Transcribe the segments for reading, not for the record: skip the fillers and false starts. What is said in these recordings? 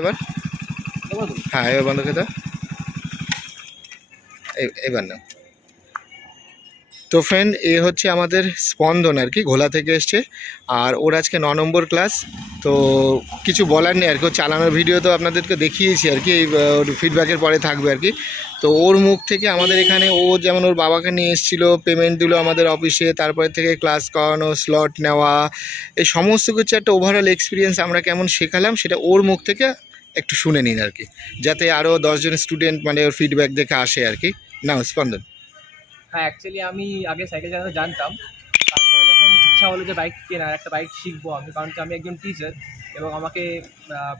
এবার হ্যাঁ এবার বন্ধ খেতে এবার না। তো ফ্রেন্ড এ হচ্ছে আমাদের স্পন্দন আর কি, ঘোলা থেকে এসছে, আর ওর আজকে 9 নম্বর ক্লাস। তো কিছু বলার নেই আর কি, ওর চালানোর ভিডিও তো আপনাদেরকে দেখিয়েছি আর কি, ওর ফিডব্যাকের পরে থাকবে আর কি। তো ওর মুখ থেকে আমাদের এখানে, ও যেমন ওর বাবাকে নিয়ে এসেছিলো, পেমেন্ট দিল আমাদের অফিসে, তারপরে থেকে ক্লাস করানো, স্লট নেওয়া, এই সমস্ত কিছু একটা ওভারঅল এক্সপিরিয়েন্স আমরা কেমন শেখালাম সেটা ওর মুখ থেকে একটু শুনে নিন আর কি, যাতে আরও 10 জন স্টুডেন্ট মানে ওর ফিডব্যাক দেখে আসে আর কি। নাও স্পন্দন। হ্যাঁ, অ্যাকচুয়ালি আমি আগে সাইকেল চালানো জানতাম। তারপরে যখন ইচ্ছা হলো যে বাইক কেনার, একটা বাইক শিখবো আমি, কারণ কি আমি একজন টিচার এবং আমাকে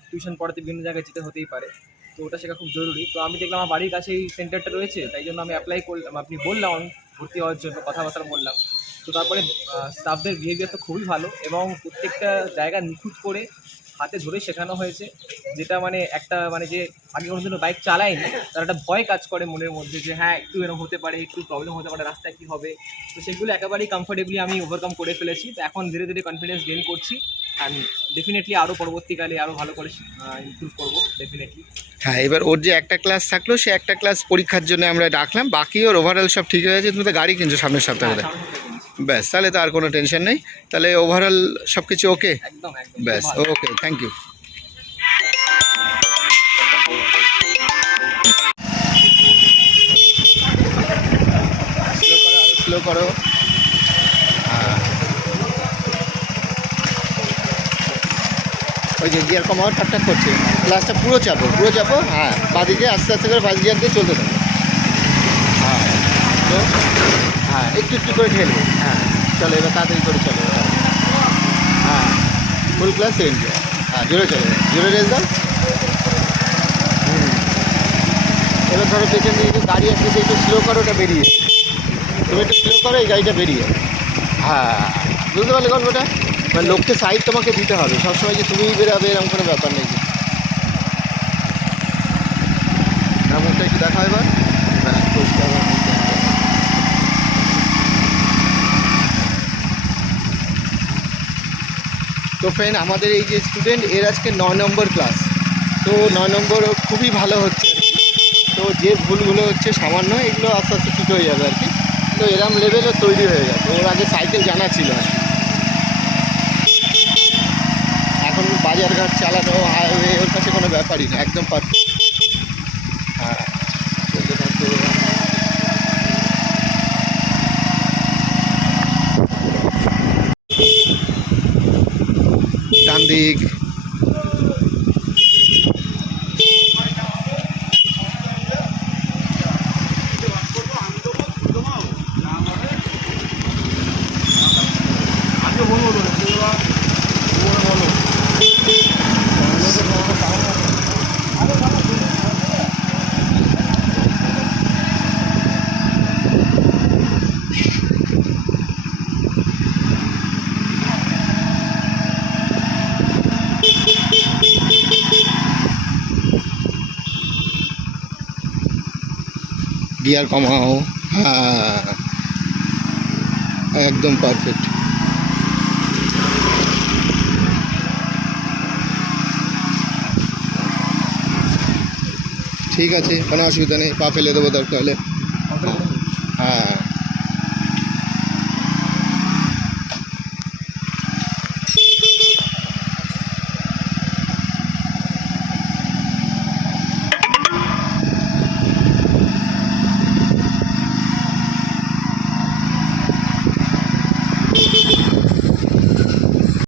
টিউশন পড়াতে বিভিন্ন জায়গায় যেতে হতেই পারে। তো ওটা শেখা খুব জরুরি। তো আমি দেখলাম আমার বাড়ির কাছেই সেন্টারটা রয়েছে, তাই জন্য আমি অ্যাপ্লাই করলাম। আপনি বললাম আমি ভর্তি হওয়ার জন্য, কথাবার্তা বললাম। তো তারপরে স্টাফদের বিহেভিয়ার তো খুবই ভালো এবং প্রত্যেকটা জায়গা নিখুঁত করে হাতে ধরে শেখানো হয়েছে, যেটা মানে একটা মানে যে আগে কোনোদিনও বাইক চালায়নি তার একটা ভয় কাজ করে মনের মধ্যে, যে হ্যাঁ একটু এরকম হতে পারে, একটু প্রবলেম হতে পারে, রাস্তায় কী হবে। তো সেগুলো একেবারেই কমফোর্টেবলি আমি ওভারকাম করে ফেলেছি। তো এখন ধীরে ধীরে কনফিডেন্স গেইন করছি, অ্যান্ড ডেফিনেটলি আরও পরবর্তীকালে আরও ভালো করে ইমপ্রুভ করবো ডেফিনেটলি। হ্যাঁ, এবার ওর যে একটা ক্লাস থাকলো, সে একটা ক্লাস পরীক্ষার জন্য আমরা ডাকলাম, বাকি ওর ওভারঅল সব ঠিক হয়ে গেছে। তুমি তো গাড়ি কিনছো সামনের সপ্তাহে, ব্যাস তাহলে তো আর কোনো টেনশন নেই, তাহলে ওভারঅল সব কিছু ওকে। একদম একদম ব্যাস ওকে, থ্যাংক ইউ। স্লো করো। হ্যাঁ, ওই যে গিয়ার কমাও ঠাকঠাক করছে, ক্লাসটা পুরো চাপো, পুরো চাপো। হ্যাঁ, বাদিকে আস্তে আস্তে করে ফার্স্ট গিয়ার দিয়ে চলতে থাকো। হ্যাঁ তো হ্যাঁ, একটু একটু করে ঠেলবে। হ্যাঁ চলো, এবার তাড়াতাড়ি করে চলো। হ্যাঁ, ফুল ক্লাস সেকেন্ড গিয়ার। হ্যাঁ, জোরে চলো, জোরে রেস দাও। এবার ধরো পেছন দিকে একটু গাড়ি আসলে একটু স্লো করো, ওটা বেরিয়ে, তুমি একটু স্লো করো, এই গাড়িটা বেরিয়ে। হ্যাঁ, বুঝতে পারলে গল্পটা? মানে লোককে সাইড তোমাকে দিতে হবে সবসময়, যে তুমিই বেরাবে এরকম কোনো ব্যাপার নেই। মুখটা একটু দেখা এবার। হ্যাঁ, পরিষ্কার। তো ফ্রেন্ড, আমাদের এই যে স্টুডেন্ট, এর আজকে 9 নম্বর ক্লাস। তো 9 নম্বর খুবই ভালো হচ্ছে আর কি। তো যে ভুলগুলো হচ্ছে সামান্য, এগুলো আস্তে আস্তে ঠিক হয়ে যাবে আর কি। তো এরম লেভেলও তৈরি হয়ে গেছে, ওর আগে সাইকেল জানা ছিল আর কি। এখন বাজারঘাট চালানো, হাইওয়ে, ওর কাছে কোনো ব্যাপারই না, একদম পারফেক্ট। হ্যাঁ, বলতে থাকতে ডান দিক। গিয়ার কমাও। হ্যাঁ, একদম পারফেক্ট। ঠিক আছে, কোনো অসুবিধা নেই, পা ফেলে দেবো দরকার হলে। হ্যাঁ,